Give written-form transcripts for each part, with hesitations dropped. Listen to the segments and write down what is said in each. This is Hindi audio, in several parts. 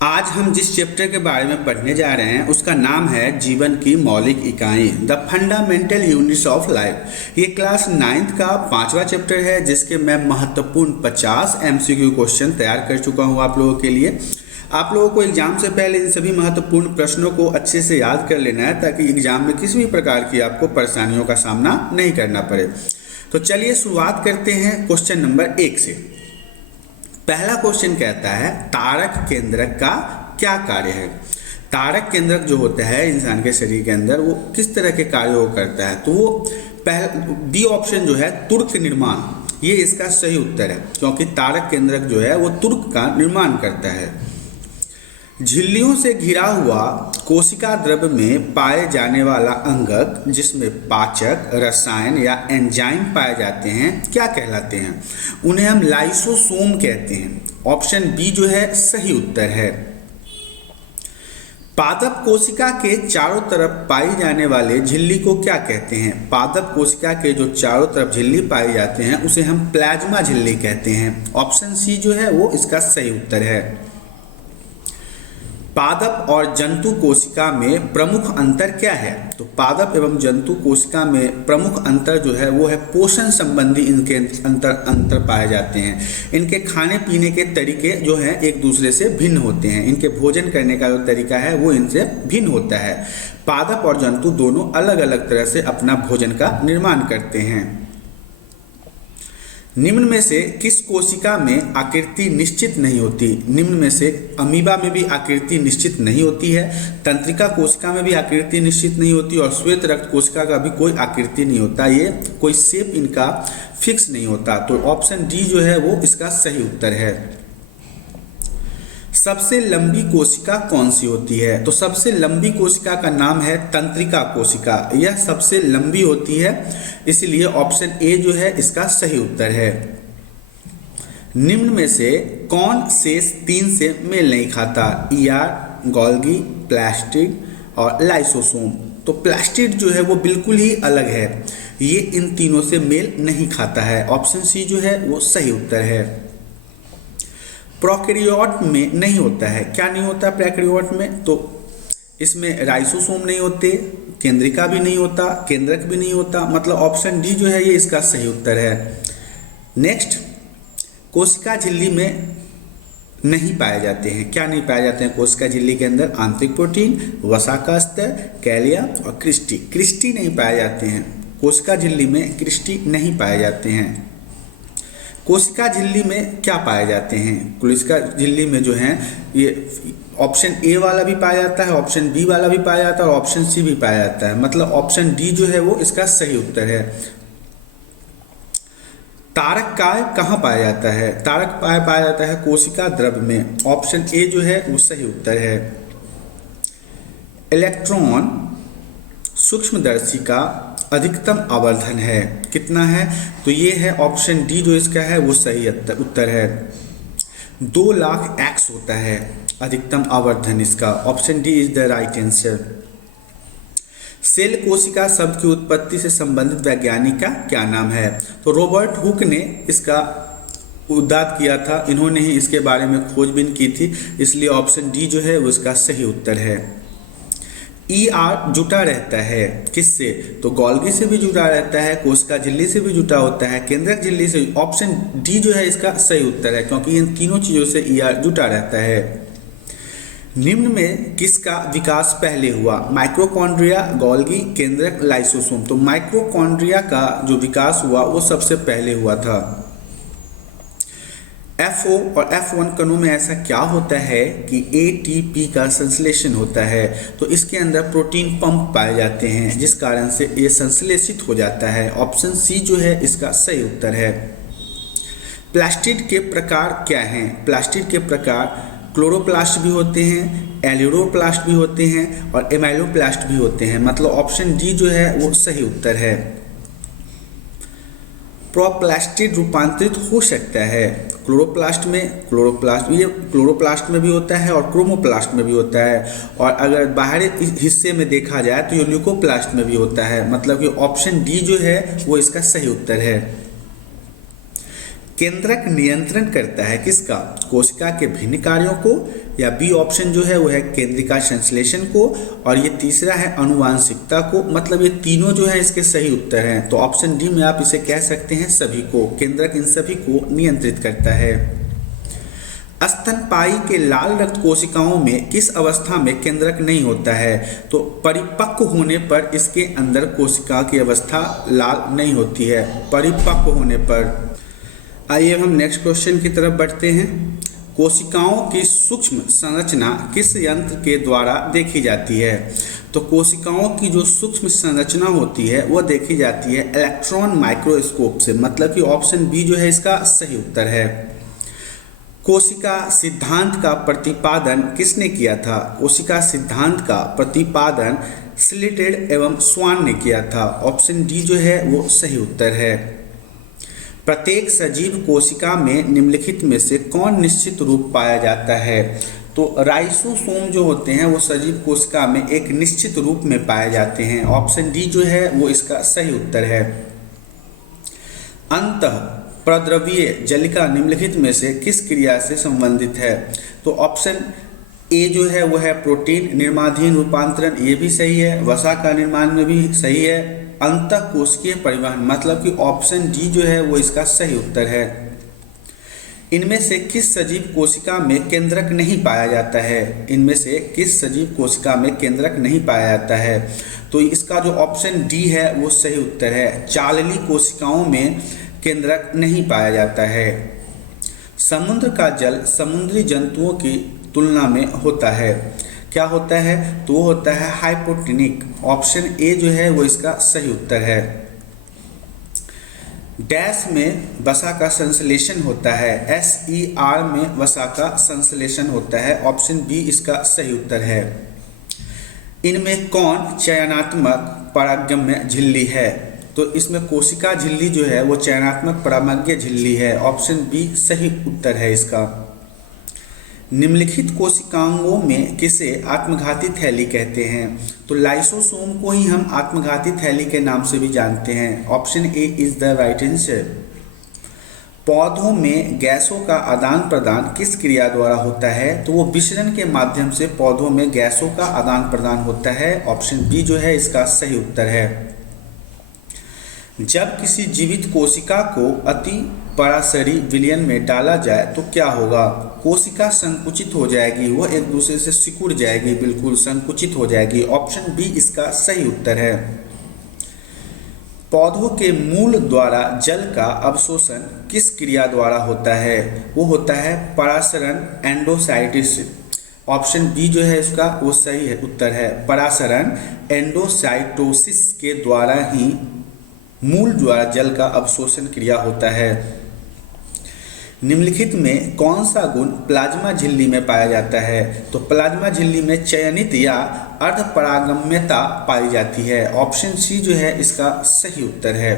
आज हम जिस चैप्टर के बारे में पढ़ने जा रहे हैं उसका नाम है जीवन की मौलिक इकाइयाँ, the fundamental units of life. ये क्लास 9th का 5वां चैप्टर है जिसके मैं महत्वपूर्ण 50 MCQ क्वेश्चन तैयार कर चुका हूँ आप लोगों के लिए। आप लोगों को एग्जाम से पहले इन सभी महत्वपूर्ण प्रश्नों को अच्छे से याद कर लेना है ताकि एग्जाम में किसी भी प्रकार की आपको परेशानियों का सामना नहीं करना पड़े। तो चलिए शुरुआत करते हैं क्वेश्चन नंबर 1 से। पहला क्वेश्चन कहता है तारक केंद्रक का क्या कार्य है। तारक केंद्रक जो होता है इंसान के शरीर के अंदर वो किस तरह के कार्यों को करता है, तो वो पहला बी ऑप्शन जो है तुर्क निर्माण, ये इसका सही उत्तर है क्योंकि तारक केंद्रक जो है वो तुर्क का निर्माण करता है। झिल्लियों से घिरा हुआ कोशिका द्रव्य में पाए जाने वाला अंगक जिसमें पाचक, रसायन या एंजाइम पाए जाते हैं क्या कहलाते हैं? उन्हें हम लाइसोसोम कहते हैं। ऑप्शन बी जो है सही उत्तर है। पादप कोशिका के चारों तरफ पाई जाने वाले झिल्ली को क्या कहते हैं? पादप कोशिका के जो चारों तरफ झिल्ली पाई जाते हैं उसे हम प्लाज्मा झिल्ली कहते हैं। ऑप्शन सी जो है वो इसका सही उत्तर है। पादप और जंतु कोशिका में प्रमुख अंतर क्या है? तो पादप एवं जंतु कोशिका में प्रमुख अंतर जो है वो है पोषण संबंधी इनके अंतर पाए जाते हैं। इनके खाने पीने के तरीके जो हैं एक दूसरे से भिन्न होते हैं। इनके भोजन करने का जो तरीका है वो इनसे भिन्न होता है। पादप और जंतु दोनों अलग अलग तरह से अपना भोजन का निर्माण करते हैं। निम्न में से किस कोशिका में आकृति निश्चित नहीं होती? निम्न में से अमीबा में भी आकृति निश्चित नहीं होती है, तंत्रिका कोशिका में भी आकृति निश्चित नहीं होती और श्वेत रक्त कोशिका का भी कोई आकृति नहीं होता। ये कोई शेप इनका फिक्स नहीं होता। तो ऑप्शन डी जो है वो इसका सही उत्तर है। सबसे लंबी कोशिका कौन सी होती है? तो सबसे लंबी कोशिका का नाम है तंत्रिका कोशिका। यह सबसे लंबी होती है, इसलिए ऑप्शन ए जो है इसका सही उत्तर है। निम्न में से कौन शेष 3 से मेल नहीं खाता? ईआर, गोल्गी, प्लास्टिड और लाइसोसोम। तो प्लास्टिड जो है वो बिल्कुल ही अलग है, ये इन तीनों से मेल नहीं खाता है। ऑप्शन सी जो है वो सही उत्तर है। प्रोकैरियोट में नहीं होता है। क्या नहीं होता प्रोकैरियोट में? तो इसमें राइसोसोम नहीं होते, केंद्रिका भी नहीं होता, केंद्रक भी नहीं होता। मतलब ऑप्शन डी जो है ये इसका सही उत्तर है। नेक्स्ट, कोशिका झिल्ली में नहीं पाए जाते हैं। क्या नहीं पाए जाते हैं कोशिका झिल्ली के अंदर? आंतरिक प्रोटीन, वसा का स्तर, कैलिया और क्रिस्टी। क्रिस्टी नहीं पाए जाते हैं कोशिका झिल्ली में, क्रिस्टी नहीं पाए जाते हैं। कोशिका झिल्ली में क्या पाए जाते हैं? कोशिका झिल्ली में जो है ये ऑप्शन ए वाला भी पाया जाता है, ऑप्शन बी वाला भी पाया जाता है और ऑप्शन सी भी पाया जाता है। मतलब ऑप्शन डी जो है वो इसका सही उत्तर है। तारक काय कहाँ पाया जाता है? तारक काय पाया जाता है कोशिका द्रव्य में। ऑप्शन ए जो है वो सही उत्तर है। इलेक्ट्रॉन सूक्ष्मदर्शी का अधिकतम आवर्धन है कितना है? तो ये है ऑप्शन डी जो इसका है वो सही उत्तर है। 2 लाख एक्स होता है अधिकतम आवर्धन इसका। Option D is the right answer. Cell कोशिका शब्द की उत्पत्ति से संबंधित वैज्ञानिक का क्या नाम है? तो रॉबर्ट हुक ने इसका उद्घाट किया था, इन्होंने ही इसके बारे में खोजबीन की थी, इसलिए ऑप्शन डी जो है वो इसका सही उत्तर है। ईआर जुटा रहता है किससे? तो गोल्गी से भी जुटा रहता है, कोशिका झिल्ली से भी जुटा होता है, केंद्रक झिल्ली से। ऑप्शन डी जो है इसका सही उत्तर है क्योंकि इन तीनों चीज़ों से ईआर जुटा रहता है। निम्न में किसका विकास पहले हुआ? माइक्रोकॉन्ड्रिया, गोल्गी, केंद्रक, लाइसोसोम। तो माइक्रोकॉन्ड्रिया का जो विकास हुआ वो सबसे पहले हुआ था। F0 और F1 कणों में ऐसा क्या होता है कि ATP का संश्लेषण होता है? तो इसके अंदर प्रोटीन पंप पाए जाते हैं जिस कारण से ये संश्लेषित हो जाता है। ऑप्शन सी जो है इसका सही उत्तर है। प्लास्टिड के प्रकार क्या हैं? प्लास्टिड के प्रकार क्लोरोप्लास्ट भी होते हैं, एल्यूरोप्लास्ट भी होते हैं और एमाइलोप्लास्ट भी होते हैं। मतलब ऑप्शन डी जो है वो सही उत्तर है। प्रोप्लास्टिड रूपांतरित हो सकता है क्लोरोप्लास्ट में, क्लोरोप्लास्ट में भी होता है और क्रोमोप्लास्ट में भी होता है, और अगर बाहरी हिस्से में देखा जाए तो ये ल्यूकोप्लास्ट में भी होता है। मतलब कि ऑप्शन डी जो है वो इसका सही उत्तर है। केंद्रक नियंत्रण करता है किसका? कोशिका के भिन्न कार्यों को, या बी ऑप्शन जो है वो है केंद्रिका संश्लेषण को, और ये तीसरा है अनुवांशिकता को। मतलब ये तीनों जो है इसके सही उत्तर हैं। तो ऑप्शन डी में आप इसे कह सकते हैं सभी को। केंद्रक इन सभी को नियंत्रित करता है। स्तनपायी के लाल रक्त कोशिकाओं में किस अवस्था में केंद्रक नहीं होता है? तो परिपक्व होने पर इसके अंदर कोशिका की अवस्था लाल नहीं होती है, परिपक्व होने पर। आइए हम नेक्स्ट क्वेश्चन की तरफ बढ़ते हैं। कोशिकाओं की सूक्ष्म संरचना किस यंत्र के द्वारा देखी जाती है? तो कोशिकाओं की जो सूक्ष्म संरचना होती है वो देखी जाती है इलेक्ट्रॉन माइक्रोस्कोप से। मतलब कि ऑप्शन बी जो है इसका सही उत्तर है। कोशिका सिद्धांत का प्रतिपादन किसने किया था? कोशिका सिद्धांत का प्रतिपादन स्लिटेड एवं स्वान ने किया था। ऑप्शन डी जो है वो सही उत्तर है। प्रत्येक सजीव कोशिका में निम्नलिखित में से कौन निश्चित रूप पाया जाता है? तो राइसोसोम जो होते हैं वो सजीव कोशिका में एक निश्चित रूप में पाए जाते हैं। ऑप्शन डी जो है वो इसका सही उत्तर है। अंतः प्रद्रव्य जलिका निम्नलिखित में से किस क्रिया से संबंधित है? तो ऑप्शन ए जो है वो है प्रोटीन निर्माणाधीन रूपांतरण, ये भी सही है। वसा का निर्माण में भी सही है। अंतः कोशिकीय परिवहन, मतलब कि ऑप्शन डी जो है वो इसका सही उत्तर है। इनमें से किस सजीव कोशिका में केंद्रक नहीं पाया जाता है? इनमें से किस सजीव कोशिका में केंद्रक नहीं पाया जाता है? तो इसका जो ऑप्शन डी है वो सही उत्तर है। चालली कोशिकाओं में केंद्रक नहीं पाया जाता है। समुद्र का जल समुद्री जंतुओं की तुलना में होता है, क्या होता है? तो वो होता है हाइपोटोनिक। ऑप्शन ए जो है वो इसका सही उत्तर है। डैश में वसा का संश्लेषण होता है, SER में वसा का संश्लेषण होता है। ऑप्शन बी इसका सही उत्तर है। इनमें कौन चयनात्मक परागम्य झिल्ली है? तो इसमें कोशिका झिल्ली जो है वो चयनात्मक परागम्य झिल्ली है। ऑप्शन बी सही उत्तर है इसका। निम्नलिखित कोशिकांगों में किसे आत्मघाती थैली कहते हैं? तो लाइसोसोम को ही हम आत्मघाती थैली के नाम से भी जानते हैं। Option a is the right answer. पौधों में गैसों का आदान प्रदान किस क्रिया द्वारा होता है? तो वो विसरण के माध्यम से पौधों में गैसों का आदान प्रदान होता है। ऑप्शन बी जो है इसका सही उत्तर है। जब किसी जीवित कोशिका को अति पराशरी विलयन में डाला जाए तो क्या होगा? कोशिका संकुचित हो जाएगी, वो एक दूसरे से सिकुड़ जाएगी, बिल्कुल संकुचित हो जाएगी। ऑप्शन बी इसका सही उत्तर है। पौधों के मूल द्वारा जल का अवशोषण किस क्रिया द्वारा होता है? वो होता है परासरण एंडोसाइटिस। ऑप्शन बी जो है इसका वो सही है उत्तर है। परासरण एंडोसाइटोसिस के द्वारा ही मूल द्वारा जल का अवशोषण क्रिया होता है। निम्नलिखित में कौन सा गुण प्लाज्मा झिल्ली में पाया जाता है? तो प्लाज्मा झिल्ली में चयनित या अर्धपरागम्यता पाई जाती है। ऑप्शन सी जो है इसका सही उत्तर है।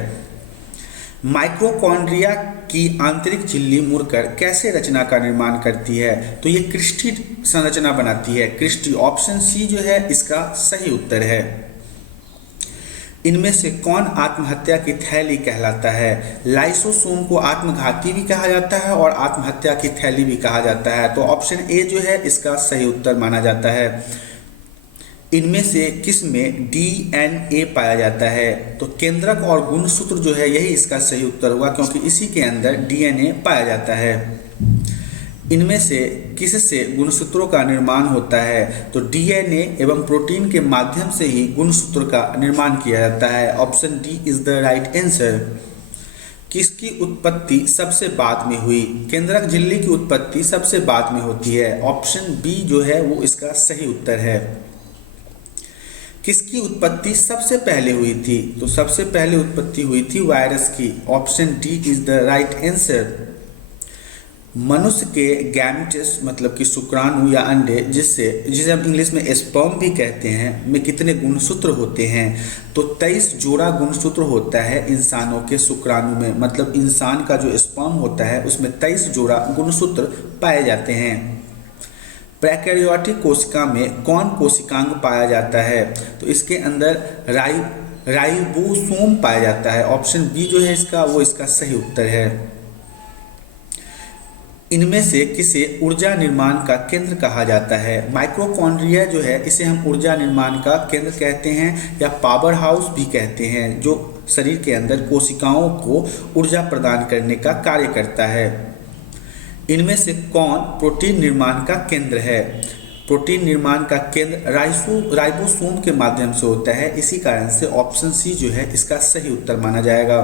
माइक्रोकॉन्ड्रिया की आंतरिक झिल्ली मुड़कर कैसे रचना का निर्माण करती है? तो ये क्रिस्टी संरचना बनाती है, क्रिस्टी। ऑप्शन सी जो है इसका सही उत्तर है। इनमें से कौन आत्महत्या की थैली कहलाता है? लाइसोसोम को आत्मघाती भी कहा जाता है और आत्महत्या की थैली भी कहा जाता है। तो ऑप्शन ए जो है इसका सही उत्तर माना जाता है। इनमें से किस में DNA पाया जाता है? तो केंद्रक और गुणसूत्र जो है यही इसका सही उत्तर होगा, क्योंकि इसी के अंदर DNA पाया जाता है। इनमें से किससे गुणसूत्रों का निर्माण होता है? तो DNA एवं प्रोटीन के माध्यम से ही गुणसूत्र का निर्माण किया जाता है। Option D is the right answer. किसकी उत्पत्ति सबसे बाद में हुई? केंद्रक झिल्ली की उत्पत्ति सबसे बाद में होती है। ऑप्शन बी जो है वो इसका सही उत्तर है। किसकी उत्पत्ति सबसे पहले हुई थी? तो सबसे पहले उत्पत्ति हुई थी वायरस की। Option D is the right answer. मनुष्य के गैमेट्स मतलब कि शुक्राणु या अंडे, जिसे हम इंग्लिश में स्पर्म भी कहते हैं, में कितने गुणसूत्र होते हैं? तो 23 जोड़ा गुणसूत्र होता है इंसानों के शुक्राणु में। मतलब इंसान का जो स्पर्म होता है उसमें 23 जोड़ा गुणसूत्र पाए जाते हैं। प्रोकैरियोटिक कोशिका में कौन कोशिकांग पाया जाता है? तो इसके अंदर राइबोसोम पाया जाता है। ऑप्शन बी जो है इसका वो इसका सही उत्तर है। इनमें से किसे ऊर्जा निर्माण का केंद्र कहा जाता है? माइक्रोकॉन्ड्रिया जो है इसे हम ऊर्जा निर्माण का केंद्र कहते हैं या पावर हाउस भी कहते हैं, जो शरीर के अंदर कोशिकाओं को ऊर्जा प्रदान करने का कार्य करता है। इनमें से कौन प्रोटीन निर्माण का केंद्र है? प्रोटीन निर्माण का केंद्र राइबोसोम के माध्यम से होता है। इसी कारण से ऑप्शन सी जो है इसका सही उत्तर माना जाएगा।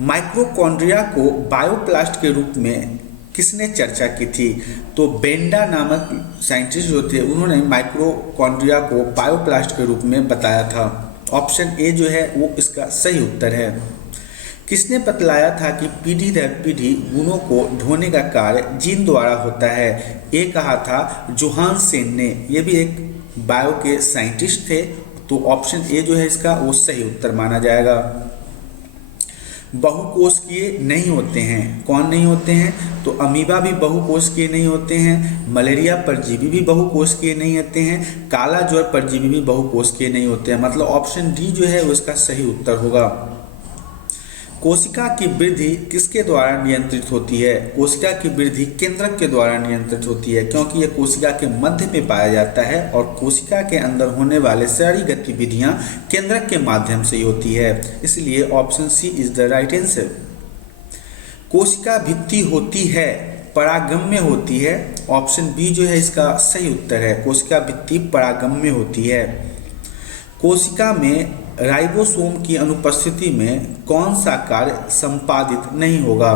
माइक्रोकॉन्ड्रिया को बायोप्लास्ट के रूप में किसने चर्चा की थी? तो बेंडा नामक साइंटिस्ट जो थे उन्होंने माइक्रोकॉन्ड्रिया को बायोप्लास्ट के रूप में बताया था। ऑप्शन ए जो है वो इसका सही उत्तर है। किसने बतलाया था कि पीढ़ी दर पीढ़ी गुणों को ढोने का कार्य जीन द्वारा होता है? ये कहा था जोहानसेन ने। ये भी एक बायो के साइंटिस्ट थे। तो ऑप्शन ए जो है इसका वो सही उत्तर माना जाएगा। बहुकोशिकीय नहीं होते हैं। कौन नहीं होते हैं? तो अमीबा भी बहुकोशिकीय नहीं होते हैं, मलेरिया परजीवी भी बहुकोशिकीय नहीं होते हैं, काला ज्वर परजीवी भी बहुकोशिकीय नहीं होते हैं। मतलब ऑप्शन डी जो है वो इसका सही उत्तर होगा। कोशिका की वृद्धि किसके द्वारा नियंत्रित होती है? कोशिका की वृद्धि केंद्रक के द्वारा नियंत्रित होती है, क्योंकि यह कोशिका के मध्य में पाया जाता है और कोशिका के अंदर होने वाले सारी गतिविधियां केंद्रक के माध्यम से ही होती है। इसलिए option C is the right answer. कोशिका भित्ति होती है, परागम्य होती है। ऑप्शन बी जो है इसका सही उत्तर है। कोशिका भित्ति परागम्य होती है। कोशिका में राइबोसोम की अनुपस्थिति में कौन सा कार्य संपादित नहीं होगा?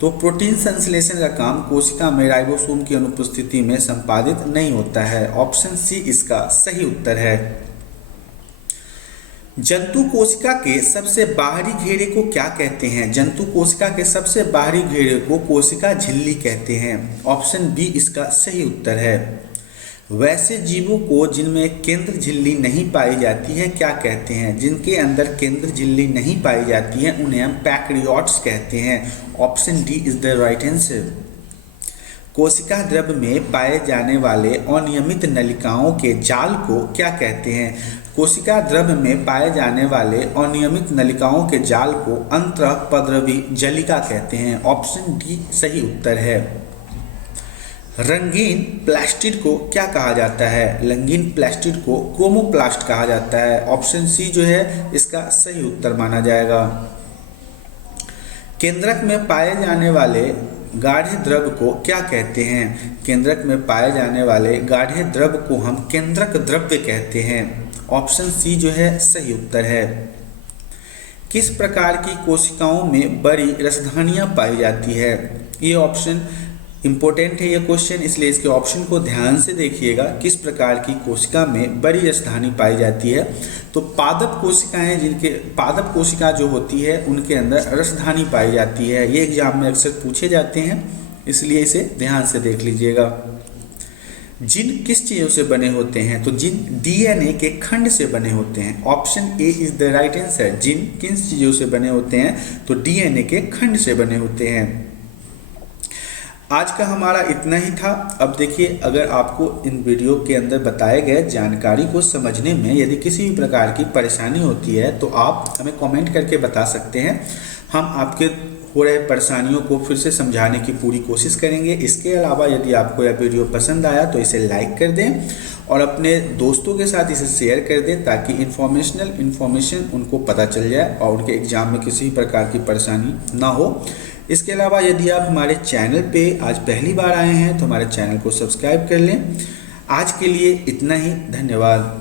तो प्रोटीन संश्लेषण का काम कोशिका में राइबोसोम की अनुपस्थिति में संपादित नहीं होता है। ऑप्शन सी इसका सही उत्तर है। जंतु कोशिका के सबसे बाहरी घेरे को क्या कहते हैं? जंतु कोशिका के सबसे बाहरी घेरे को कोशिका झिल्ली कहते हैं। ऑप्शन बी इसका सही उत्तर है। वैसे जीवों को जिनमें केंद्र झिल्ली नहीं पाई जाती है क्या कहते हैं? जिनके अंदर केंद्र झिल्ली नहीं पाई जाती है उन्हें हम पैक्रियोट्स कहते हैं। Option D is the right answer. कोशिका द्रव्य में पाए जाने वाले अनियमित नलिकाओं के जाल को क्या कहते हैं? कोशिका द्रव्य में पाए जाने वाले अनियमित नलिकाओं के जाल को अंतःपद्रवी जलिका कहते हैं। ऑप्शन डी सही उत्तर है। रंगीन प्लास्टिड को क्या कहा जाता है? रंगीन प्लास्टिड को क्रोमोप्लास्ट कहा जाता है। ऑप्शन सी जो है इसका सही उत्तर माना जाएगा। केंद्रक में पाए जाने वाले गाढ़े द्रव्य को क्या कहते हैं? केंद्रक में पाए जाने वाले गाढ़े द्रव्य को हम केंद्रक द्रव्य कहते हैं। ऑप्शन सी जो है सही उत्तर है। किस प्रकार की कोशिकाओं में बड़ी रसधानियां पाई जाती है? ये ऑप्शन इम्पोर्टेंट है ये क्वेश्चन, इसलिए इसके ऑप्शन को ध्यान से देखिएगा। किस प्रकार की कोशिका में बड़ी रसधानी पाई जाती है? तो पादप कोशिकाएं, जिनके पादप कोशिका जो होती है उनके अंदर रसधानी पाई जाती है। ये एग्जाम में अक्सर पूछे जाते हैं, इसलिए इसे ध्यान से देख लीजिएगा। जिन किस चीज़ों से बने होते हैं? तो जिन डीएनए के खंड से बने होते हैं। Option a is the right answer. जिन किस चीज़ों से बने होते हैं? तो डीएनए के खंड से बने होते हैं। आज का हमारा इतना ही था। अब देखिए, अगर आपको इन वीडियो के अंदर बताए गए जानकारी को समझने में यदि किसी भी प्रकार की परेशानी होती है तो आप हमें कमेंट करके बता सकते हैं। हम आपके हो रहे परेशानियों को फिर से समझाने की पूरी कोशिश करेंगे। इसके अलावा यदि आपको यह वीडियो पसंद आया तो इसे लाइक कर दें और अपने दोस्तों के साथ इसे शेयर कर दें, ताकि इन्फॉर्मेशन उनको पता चल जाए और उनके एग्जाम में किसी भी प्रकार की परेशानी ना हो। इसके अलावा यदि आप हमारे चैनल पे आज पहली बार आए हैं तो हमारे चैनल को सब्सक्राइब कर लें। आज के लिए इतना ही। धन्यवाद।